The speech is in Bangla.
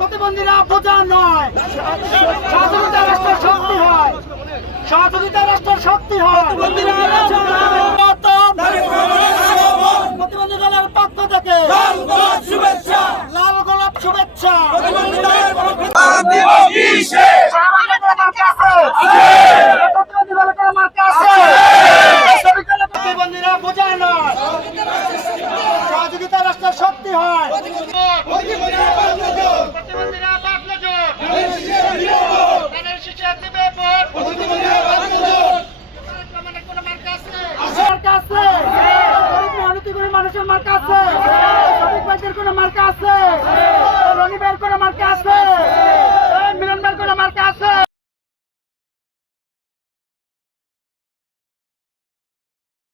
প্রতিবন্ধীরা বোঝা নয়, সহযোগিতা রাষ্ট্রের শক্তি হয়, সহযোগিতা রাষ্ট্রের শক্তি হয়। প্রতিবন্ধী দলের পক্ষ থেকে লাল গোলাপ শুভেচ্ছা।